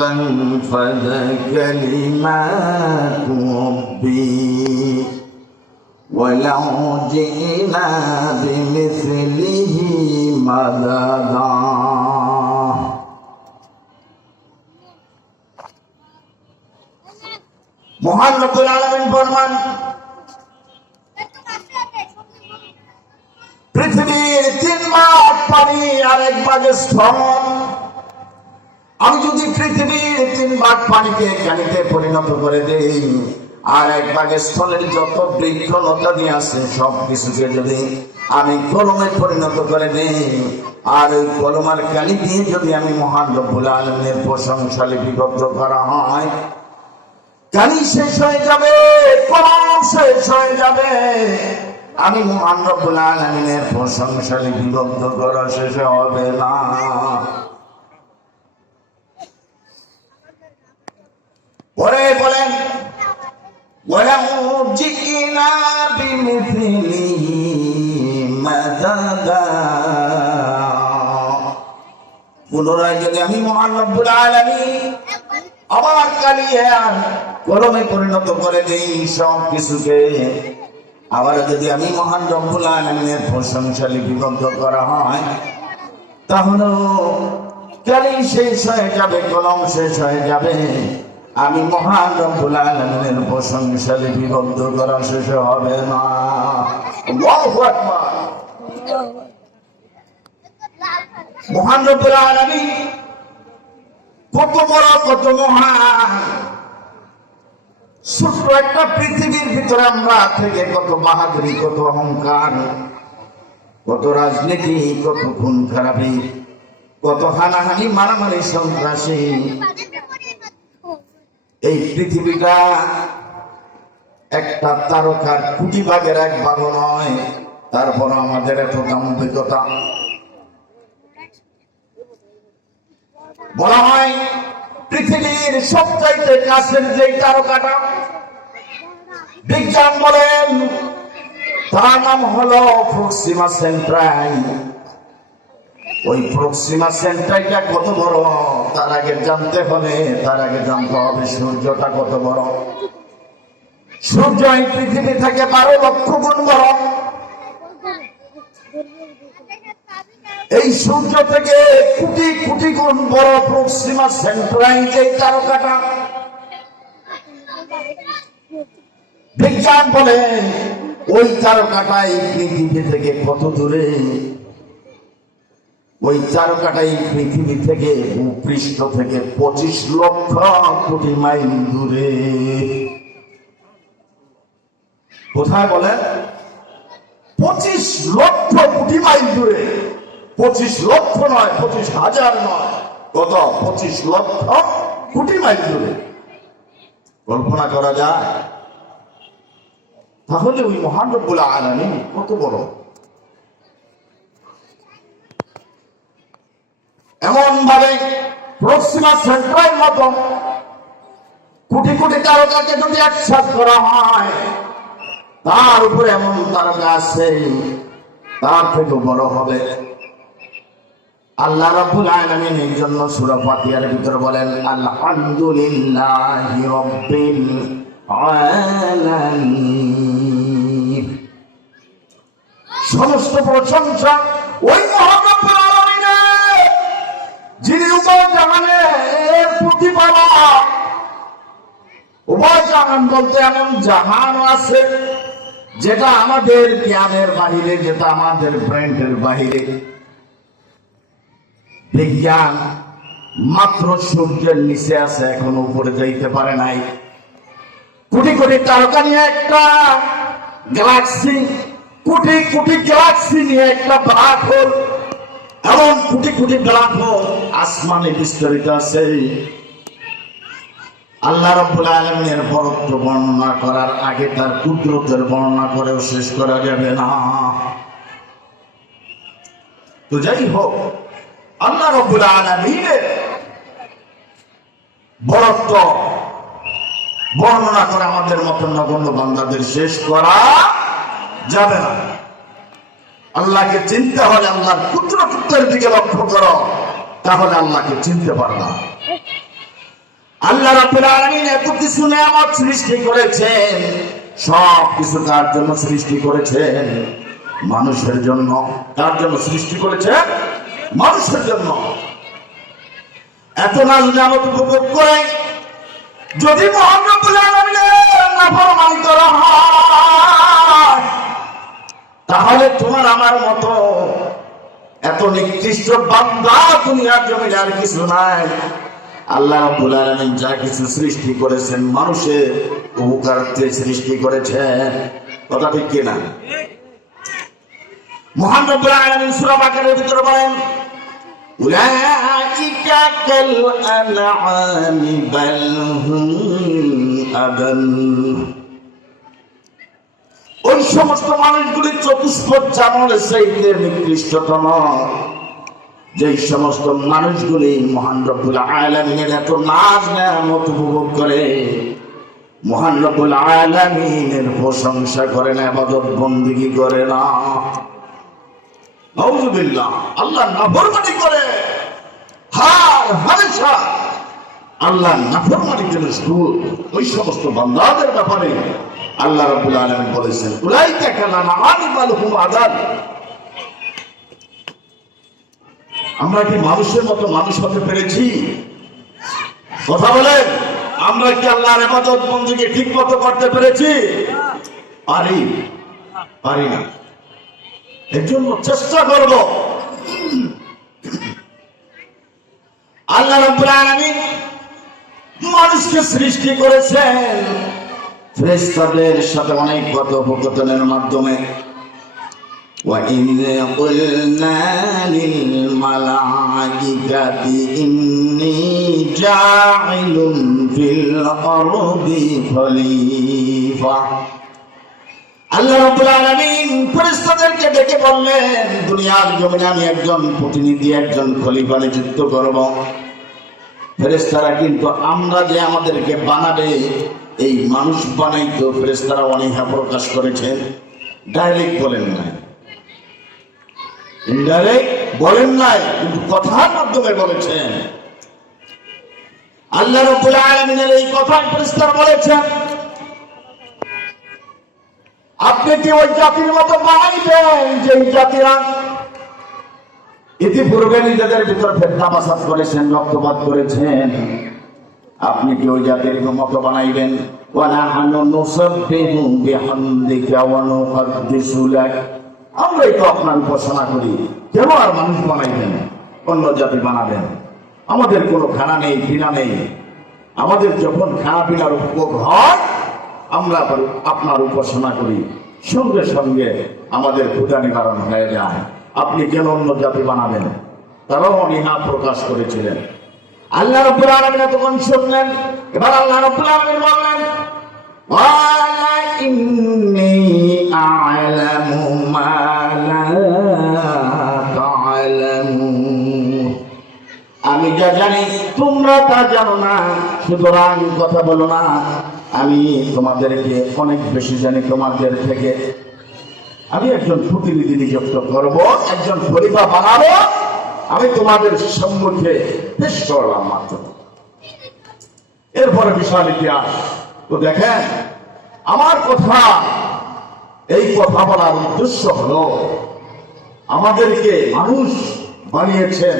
تنفذ كلمات ربي ولو جئنا بمثله مددا মহান রব্বুল আলামিন ফরমান, পৃথিবীর 3 ভাগ পানি আর 1 ভাগ স্থল। আমি যদি পৃথিবীর 3 ভাগ পানিকে পানিতে পরিণত করে দেই আর 1 ভাগ স্থলের যত বৃক্ষ লতাদি আছে সব কিছুকে যদি আমি কলমে পরিণত করে দেই আর ওই কলমার কালি দিয়ে যদি আমি মহান রব্বুল আলামিনের প্রশংসা লিপিবদ্ধ করা হয়, কালি শেষ হয়ে যাবে, কলম শেষ হয়ে যাবে, আমি মহান রব্বুল আলামিনের প্রশংসা লিপিবদ্ধ করা শেষ হবে না। পরে বলেন, ওয়ালাউ জিনা বিমিথলিহি মাদাদা, পুনরায় যদি আমি মহান রব্বুল আলামিন আবার কালিয়ে আর কলমে পরিণত করে দেই সব কিছুকে, আবার যদি আমি মহান রব্বুল আলামিনের প্রশংসা লিপিবদ্ধ করা হয়, তাহলে কালি শেষ হয়ে যাবে, কলম শেষ হয়ে যাবে, আমি মহান রব্বুল আলামিনের প্রশংসা লিপিবদ্ধ করা শেষ হবে না। আল্লাহু আকবার। মহান রব্বুল আলামিন কত বড়, কত মহান। ছোট্ট একটা পৃথিবীর ভিতরে আমরা থেকে কত বাহাদুরি, কত অহংকার, কত রাজনীতি, কত খুন খারাপি, কত হানাহানি, মারামারি, সন্ত্রাসী। এই পৃথিবীটা একটা তারকার 1 ভাগের 1 ভাগ নয়, তারপর আমাদের এত দাম্ভিকতা। বলা হয় পৃথিবীর সবচাইতে কাছের যে তারকাটা, বিজ্ঞান বলেন তার নাম হলো প্রক্সিমা সেন্ট্রাই। ওই প্রক্সিমা সেন্ট্রাইটা কত বড় তার আগে জানতে হবে সূর্যটা কত বড়। সূর্য এই পৃথিবী থেকে 12 লক্ষ গুণ বড়। এই সূর্য থেকে কোটি কোটি গুণ বড় প্রক্সিমা সেন্ট্রাই যে তারকাটা, বিজ্ঞান বলে ওই তারকাটা এই পৃথিবী থেকে কত দূরে। ওই তারকাটাই পৃথিবী থেকে ভূপৃষ্ঠ থেকে 25 লক্ষ কোটি মাইল দূরে। কোথায় বলেন? 25 লক্ষ কোটি মাইল দূরে। 25 লক্ষ নয়, 25,000 নয়, কত? 25 লক্ষ কোটি মাইল দূরে। কল্পনা করা যায়? তাহলে ওই মহান রব্বুল আলামিন কত বড়। এমন ভাবে প্রক্সিমা সেন্ট্রাল মতো কোটি কোটি তারকাকে যদি একসাথ করা হয়, তার উপরে এমন তারকা আছে তার থেকে বড় হবে। আল্লাহ রাব্বুল আলামিন এই জন্য সূরা ফাতিহার ভিতরে বলেন আলহামদুলিল্লাহি রাব্বিল আলামিন। সমস্ত প্রশংসা ওই মহান রব্বুল আলামিনের, যিনি উভয় জাহানের প্রতিপালক। উভয় জাহান বলতে এমন জাহান আছে যেটা আমাদের জ্ঞানের বাহিরে, যেটা আমাদের ব্রেনের বাহিরে। বিজ্ঞান মাত্র সূর্যের নিচে আছে, এখন উপরে যাইতে পারে নাই। কোটি কোটি তারকা নিয়ে একটা গ্যালাক্সি, কোটি কোটি গ্যালাক্সি নিয়ে একটা ব্ল্যাক হোল, এমন কোটি কোটি ব্ল্যাক হোল আসমানে বিস্তরিত আছে। আল্লাহ রাব্বুল আলামিনের বরত্ব বর্ণনা করার আগে তার কুদরতের বর্ণনা করেও শেষ করা যাবে না। তো যাই হোক, আল্লাহ রাব্বুল আলামিনের বরত্ব বর্ণনা করে আমাদের মতো নগণ্য বান্দাদের শেষ করা যাবে না। আল্লাহকে চিনতে হলে আল্লাহর কুদরতের দিকে লক্ষ্য করো, তাহলে আল্লাহকে চিনতে পারবা। আল্লাহ রাব্বুল আলামিন এত কিছু নিয়ামত সৃষ্টি করেছেন, সব কিছু কার জন্য সৃষ্টি করেছেন? মানুষের জন্য। কার জন্য সৃষ্টি করেছেন? মানুষের জন্য। এত নাজ নিয়ামত উপভোগ করে যদি মহান রব্বুল আলামিনের নাফরমানি করা হয়, তাহলে তোমার আমার মতো এত নিকৃষ্ট বান্দা দুনিয়ার জমিনে আর কিছু নাই। আল্লাহ রাব্বুল আলামিন যা কিছু সৃষ্টি করেছেন মানুষের উপকারার্থে সৃষ্টি করেছেন। কথা ঠিক কিনা? মহান রব্বুল আলামিন সূরা বাকারার ভিতরে বলেন, উলাইকা কাল আনআমি বাল হুম আদাল। ওই সমস্ত মানুষগুলি চতুষ্পদ জানোয়ারের চাইতে নিকৃষ্টতম, যে সমস্ত মানুষগুলি মহান রব্বুল আলামিনের এত নাজ নেয়ামত উপভোগ করে, মহান রব্বুল আলামিনের প্রশংসা করে না, ইবাদত বন্দেগী করে না। নাউযুবিল্লাহ, আল্লাহর নাফরমানি করে, হার হামেশা আল্লাহর নাফরমানিতে মশগুল। ওই সমস্ত বান্দাদের ব্যাপারে আল্লাহ রাব্বুল আলামিন বলেছেন, উলাইকা কাল আনআমি বাল হুম আদাল। আমরা কি মানুষের মতো মানুষ হতে পেরেছি? কথা বলেন, আমরা কি আল্লাহর ইবাদত বন্দেগী ঠিক মতো করতে পেরেছি? পারি না। এর জন্য চেষ্টা করব। আল্লাহ রাব্বুল আলামিন মানুষকে সৃষ্টি করেছেন ফেরেশতাদের সাথে অনেক কথোপকথনের মাধ্যমে। وَإِذْ قُلْنَا لِلْمَلَائِكَةِ إِنِّي جَاعِلٌ فِي الْأَرْضِ خَلِيفَةً। আল্লাহ রাব্বুল আলামিন ফেরেশতাদেরকে ডেকে বললেন, দুনিয়ার জমিনে আমি একজন প্রতিনিধি, একজন খলিফা নিযুক্ত করব। ফেরেশতারা কিন্তু আমরা যে আমাদেরকে বানাবে এই মানুষ বানাইতো, ফেরেশতারা অনীহা প্রকাশ করেছেন। ডাইরেক্ট বলেন নাই, ইনডাইরেক্ট বলেন নাই, কিন্তু কথার মাধ্যমে বলেছেন। আল্লাহ রাব্বুল আলামিনের এই কথা ফেরেশতারা বলেছেন, আপনি কি ওই জাতির মতো বানাইবেন যে জাতিরা ইতিপূর্বে নিজেদের ভিতর ফেতনা ফাসাদ করেছেন, রক্তপাত করেছেন? আপনি কি ওই জাতির মতো বানাইবেন? ওয়া নাহনু নুসাব্বিহু বিহামদিকা ওয়া নুকদ্দিসু লাক। আমরাই তো আপনার উপাসনা করি, কেন আর মানুষ বানাইবেন, অন্য জাতি বানাবেন? আমাদের কোনো খানা নেই, পিনা নেই। আমাদের যখন খানা পিনার উপভোগ হয় আমরা আপনার উপাসনা করি, সঙ্গে সঙ্গে আমাদের ক্ষুধা নিবারণ হয়ে যায়। আপনি কেন অন্য জাতি বানাবেন? তারাও অনীহা প্রকাশ করেছিলেন। আল্লাহ রাব্বুল আলামিন তখন শুনলেন। এবার আল্লাহ রাব্বুল আলামিন বললেন, ওয়ালা ইন্নী আ'লামু মা লা তা'লামুন। আমি যা জানি তোমরা তা জানো না, সুতরাং কথা বলো না। আমি তোমাদেরকে অনেক বেশি জানি তোমাদের থেকে। আমি একজন প্রতিনিধি নিযুক্ত করব, একজন খলিফা বানাবো, আমি তোমাদের সম্মুখে পেশ করলাম মাত্র। এরপরে বিশাল ইতিহাস। তো দেখেন, আমার কথা, এই কথা বলার উদ্দেশ্য হলো আমাদেরকে মানুষ বানিয়েছেন,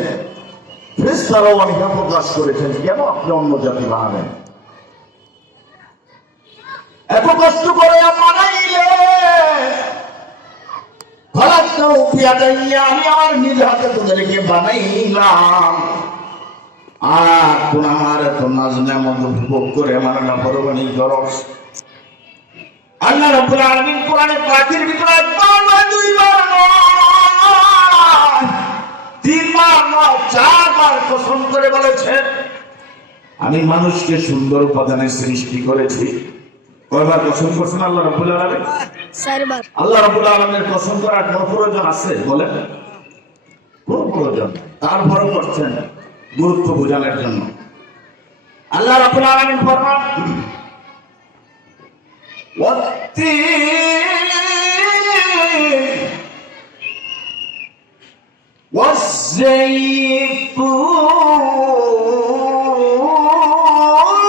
ফেরেশতারাও অনীহা প্রকাশ করেছেন, কেন আপনি অন্য জাতি বানাবেন? এত কষ্ট করে বানাইলে আমি আমার নিজ হাতে তোদেরকে বানাইলাম, আর তোর আমার এত নাজ নেয়ামত উপভোগ করে আমার নাফরমানি করস। আল্লাহ রাব্বুল আলামিন কোরআনে পাকের ভিতরে একবার নয়, দুইবার নয়, তিনবার নয়, চারবার কসম করে বলেছেন, আমি মানুষকে সুন্দর উপাদানে সৃষ্টি করেছি। কয়বার কসম করছেন আল্লাহ রাব্বুল আলামিন? চারবার। আল্লাহ রাব্বুল আলামিনের কসম করার কোনো প্রয়োজন আছে? বলেন, কোন প্রয়োজন? তারপরও করছেন গুরুত্ব বোঝানোর জন্য। আল্লাহ রাব্বুল আলামিন ফরমান, والزيتون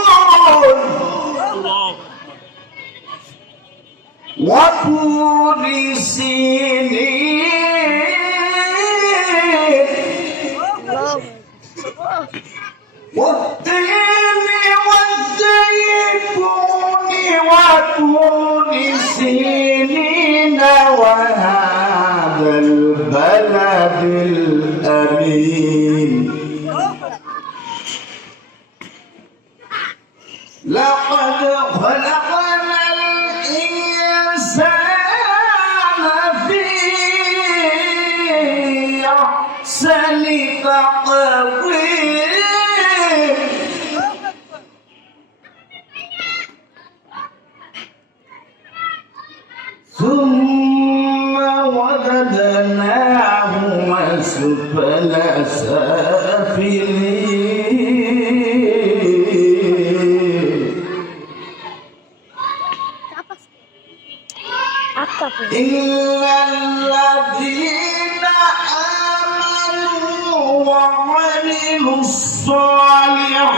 لقد خلقنا الإنسان في أحسن تقويم ثم رددناه أسفل سافلين إن الذين آمنوا وعملوا الصالحات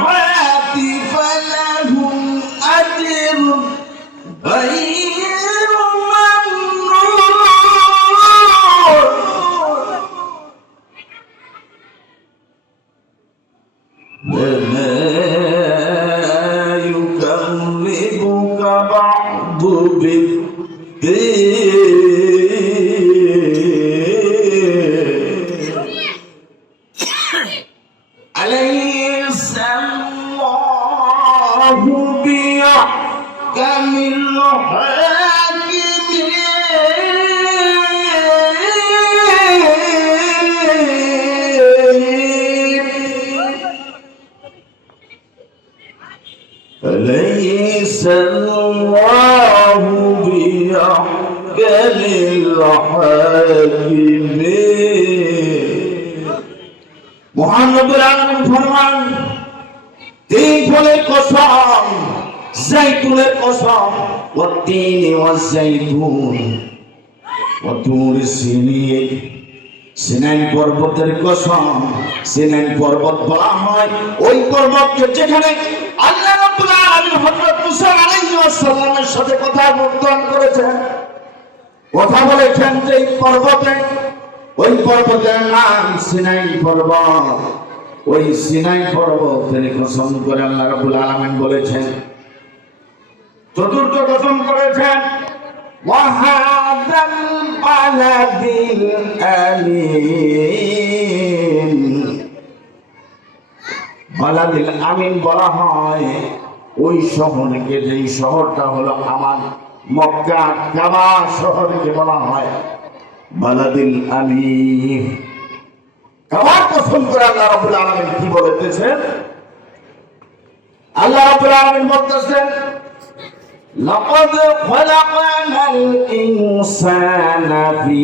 فلهم أجر غير ممنون وما يكذبك بعد أليس الله بأحكم الحاكمين أليس الله بأحكم الحاكمين محمد العالمين فرمان तीन फले कसम जैतूনের कसम والتين والزيتون وطور سينين সিনাই পর্বতের কসম সিনাই পর্বত বলা হয় ওই পর্বতকে যেখানে আল্লাহ রাব্বুল আলামিন হযরত মুসা আলাইহিস সালামের সাথে কথাবার্তা করেছেন কথা বলেছেন যে ওই পর্বতের নাম সিনাই পর্বত ওই সিনাই পর্বতের কসম করে আল্লাহ রাব্বুল আলামিন বলেছেন চতুর্থ কসম করেছেন ওয়াহাদাল বালাদিল আমিন বালাদিল আমিন বলা হয় ওই শহরকে যেই শহরটা হলো আমার মক্কা কাবা শহরকে বলা হয় বালাদিল আমিন কাবার কসম করে আল্লাহ রাব্বুল আলামিন কি বলেছেন আল্লাহ রাব্বুল আলামিন বলতেছেন لقد خلقنا الإنسان في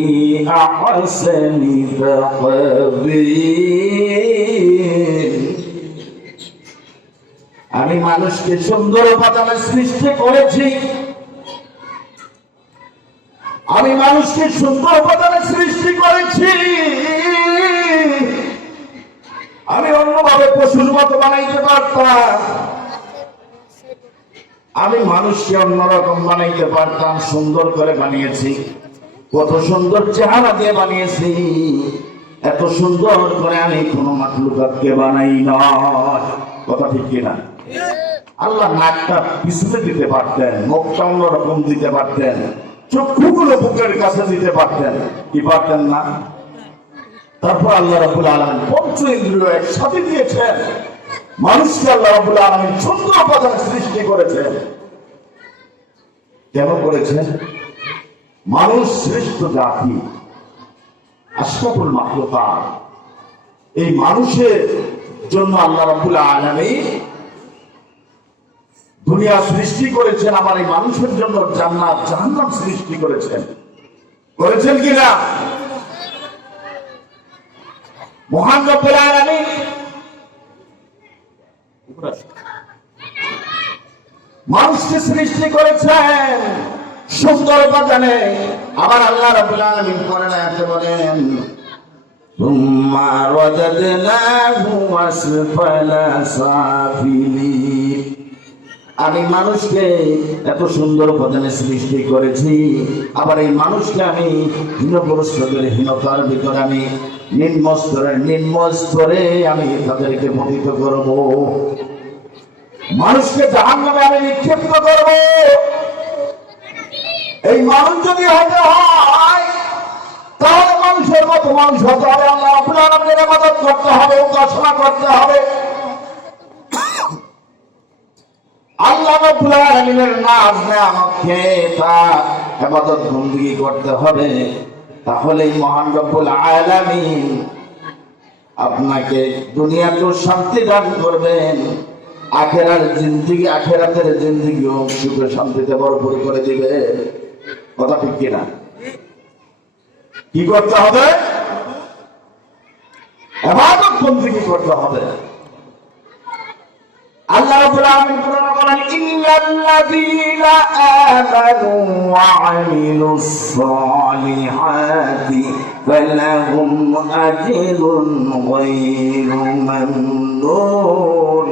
أحسن تقويم আমি মানুষকে সুন্দর উপাদানে সৃষ্টি করেছি আমি মানুষকে সুন্দর উপাদানে সৃষ্টি করেছি আমি অন্যভাবে পশুর মতো বানাইতে পারতাম আমি মানুষকে অন্যরকম বানাইতে পারতাম সুন্দর করে বানিয়েছি কত সুন্দর চেহারা দিয়ে বানিয়েছি এত সুন্দর করে আমি কোনো মাখলুকাতকে বানাই না কথা ঠিক কিনা আল্লাহ নাকটা পিছনে দিতে পারতেন মুখটা অন্যরকম দিতে পারতেন চক্ষুগুলো বুকের কাছে দিতে পারতেন কি পারতেন না তারপর আল্লাহ রাব্বুল আলামিন পঞ্চ ইন্দ্রিয় একসাথে দিয়েছেন মানুষকে আল্লাহ রাব্বুল আলামিন সুন্দর উপাদানে সৃষ্টি করেছেন কেন করেছেন মানুষ শ্রেষ্ঠ জাতি আশরাফুল মাখলুকাত এই মানুষের জন্য আল্লাহ রাব্বুল আলামিন দুনিয়া সৃষ্টি করেছেন আবার এই মানুষের জন্য জান্নাত জাহান্নাম সৃষ্টি করেছেন কিনা মহান রব্বুল আলামিন মানুষকে সৃষ্টি করেছেন সুন্দর উপাদানে আবার আল্লাহ রাব্বুল আলামিন কোরআন আয়াতে বলেন সুম্মা রাদাদনাহু আসফালা সাফিলিন আমি মানুষকে এত সুন্দর উপাদানে সৃষ্টি করেছি আবার এই মানুষকে আমি হীনগ্রস্তদের হীনতার ভিতরে আমি নিম্ন স্তরে আমি তাদেরকে পতিত করব মানুষকে জাহান্নামে আমি নিক্ষিপ্ত করব এই মানুষ যদি হতে হয় তাহলে মানুষের মতো মানুষ হতে হবে আল্লাহ রাব্বুল আলামিনের ইবাদত করতে হবে উপাসনা করতে হবে আল্লাহ রাব্বুল আলামিনের নাজ নেয়ামত খেয়ে তার ইবাদত বندگی করতে হবে, তাহলেই মহান রব্বুল আলামিন আপনাকে দুনিয়াতেও শান্তি দান করবেন, আখিরাতের জিন্দেগিও সুখে শান্তিতে ভরপুর করে দিবে। কথা ঠিক কিনা? কি করতে হবে? ইবাদত বندگی করতে হবে। আল্লাহ রাব্বুল আলামিন কোরআনে বলেন, ইল্লাল্লাযীনা আমানু ওয়া আমিলুস সালিহাতি ফালাহুম আজরুন গায়রু মামনুন।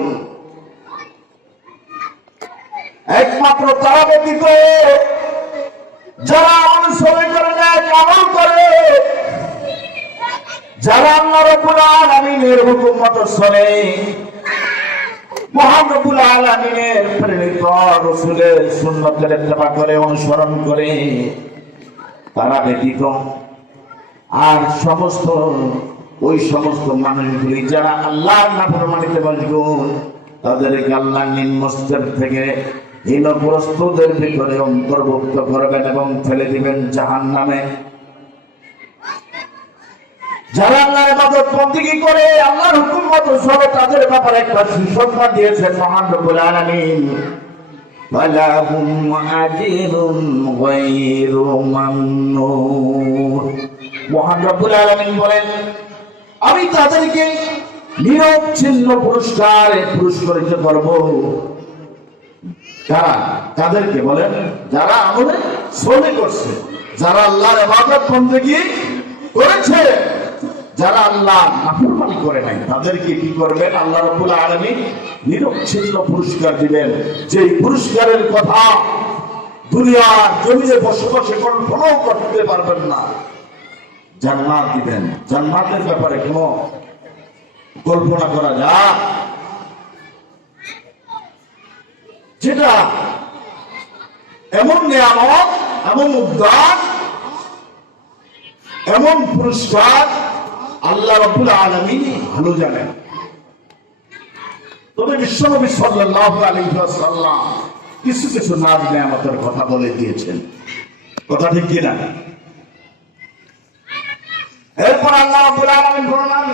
একমাত্র তারা ব্যতীত যারা অনুসরণ করে নেয়, আমল করে, যারা আল্লাহ রাব্বুল আলামিনের হুকুম মতো চলে, মহান রব্বুল আলামিনের প্রেরিত রাসূলের সুন্নতের ইত্তেবা করে, অনুসরণ করে, তারা ব্যতীত আর ওই সমস্ত মানুষগুলি যারা আল্লাহর নাফরমানিতে মশগুল, তাদেরকে আল্লাহ নিম্নস্তর থেকে হীনগ্রস্তদের ভিতরে অন্তর্ভুক্ত করবেন এবং ফেলে দিবেন জাহান্নামে। যারা আল্লাহর ইবাদত বندگی করে, আল্লাহর হুকুম মতো চলে, তাদের ব্যাপারে একটা সুসংবাদ দিয়েছেন মহান রব্বুল আলামিন, ওয়ালাহুম আজরুন গায়রু মামনুন। মহান রব্বুল আলামিন বলেন, আমি তাদেরকে নিরবচ্ছিন্ন পুরস্কারে পুরস্কৃত করব। তাদেরকে বলেন যারা আমলে শ্রমে করছে, যারা আল্লাহর ইবাদত বندگی করেছে, যারা আল্লাহ নাফরমানি করে নাই, তাদেরকে কি করবেন? আল্লাহ রাব্বুল আলামিন নিরবচ্ছিন্ন পুরস্কার দিবেন, যে পুরস্কারের কথা দুনিয়ার জমিনে বসে বসে কল্পনাও করতে পারবেন না। জান্নাত দিবেন। জান্নাতের ব্যাপারে কোনো কল্পনা করা যায়? যেটা এমন নিয়ামত, এমন উদ্যান, এমন পুরস্কার আল্লাহ রাব্বুল আলামিন ভালো জানেন। তবে বিশ্বনবী সাল্লাল্লাহু আলাইহি ওয়াসাল্লাম কিছু কিছু নাজ নিয়ামতের কথা বলে দিয়েছেন। কথা ঠিক কিনা? এরপর আল্লাহ রাব্বুল আলামিন বলেন,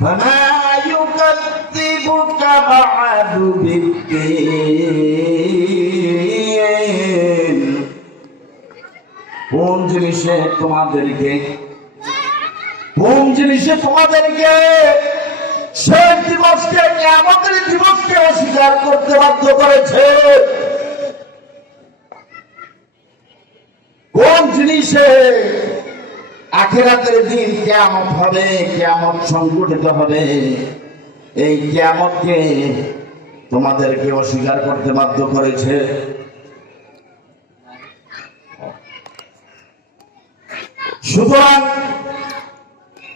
ফামা ইউকাযযিবুকা বা'দু বিদ্দীন। কোন জিনিসে তোমাদেরকে শেষ দিবসকে, কিয়ামতের দিবসকে অস্বীকার করতে বাধ্য করেছে? কোন জিনিসে আখিরাতের দিন কিয়ামত হবে, কিয়ামত সংঘটিত হবে, এই কিয়ামতকে তোমাদেরকে অস্বীকার করতে বাধ্য করেছে? সুতরাং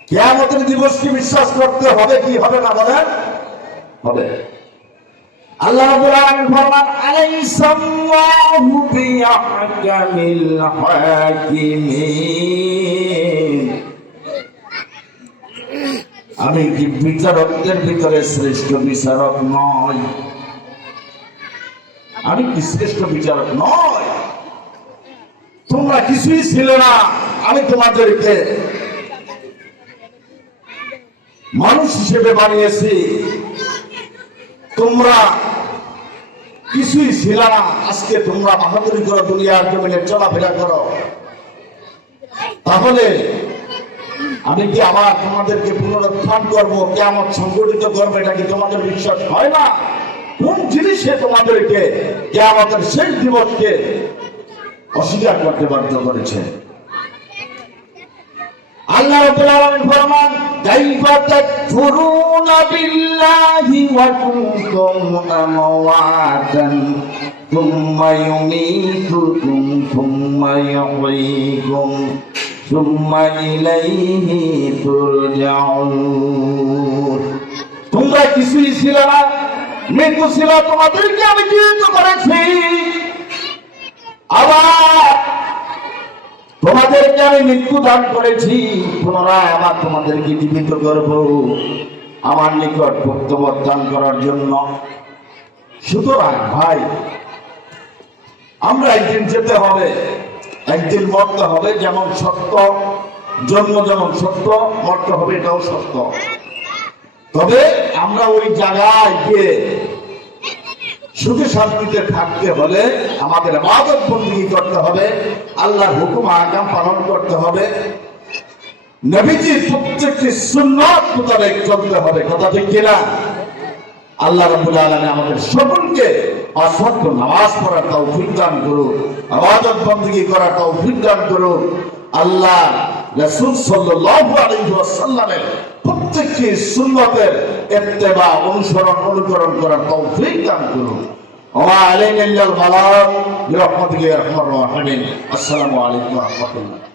কিয়ামতের দিবসকে বিশ্বাস করতে হবে কি হবে না? বলেন হবে। আল্লাহ রাব্বুল আলামিন ফরমান, আলাইসাল্লাহু বিআহকামিল হাকিমিন। আমি কি বিচারকদের ভিতরে শ্রেষ্ঠ বিচারক নই? আমি কি শ্রেষ্ঠ বিচারক নই? তোমরা কিছুই ছিল না, আমি তোমাদেরকে মানুষ হিসেবে বানিয়েছি। তোমরা কিছুই ছিল না, আজকে তোমরা বাহাদুরি করো, দুনিয়ার জমিনে চলাফেরা করো। তাহলে আমি কি আবার তোমাদেরকে পুনরুত্থান করবো, কিয়ামত সংঘটিত করবো, এটা কি তোমাদের বিশ্বাস হয় না? কোন জিনিসে তোমাদেরকে কিয়ামতের শেষ দিবসকে অস্বীকার করতে বাধ্য করেছে? আল্লাহ রাব্বুল আলামিন ফরমান, কাইফা তাকফুরুনা বিল্লাহি ওয়া কুনতুম আমওয়াতান সুম্মা ইউমীতুকুম সুম্মা ইউহয়ীকুম সুম্মা ইলাইহি তুরজাউন। তোমরা কিছুই ছিল না, মৃত্যু ছিল, তোমাদেরকে আমি জীবিত করেছি, আবার তোমাদেরকে আমি মৃত্যু দান করেছি, পুনরায় আবার তোমাদেরকে জীবিত করব। আমার নিকট প্রত্যাবর্তন করার জন্য। সুতরাং ভাই, আমরা একদিন যেতে হবে, একদিন মরতে হবে। যেমন সত্য, জন্ম যেমন সত্য, মরতে হবে এটাও সত্য। তবে আমরা ওই জায়গায় গিয়ে সুখে শান্তিতে থাকতে হলে আমাদের ইবাদত বন্দেগী করতে হবে, আল্লাহর হুকুম আহকাম পালন করতে হবে, নবীজির প্রত্যেকটি সুন্নাত মোতাবেক চলতে হবে। কথা ঠিক কিনা? আল্লাহ রাব্বুল আলামিন আমাদের সকলকে অসংখ্য নামাজ পড়ার তৌফিক দান করুন, ইবাদত বন্দেগী করার তৌফিক দান করুন। আল্লাহ রাসূল সাল্লাল্লাহু আলাইহি ওয়াসাল্লামের প্রত্যেকটি সুন্নতের ইত্তেবা, অনুকরণ করার তৌফিক দান করুন। ওয়া আলাইনা ইল্লাল বালাগ বিরহমাতিকা ইয়া আরহামার রাহিমিন। আসসালামু আলাইকুম ওয়া রাহমাতুল্লাহ।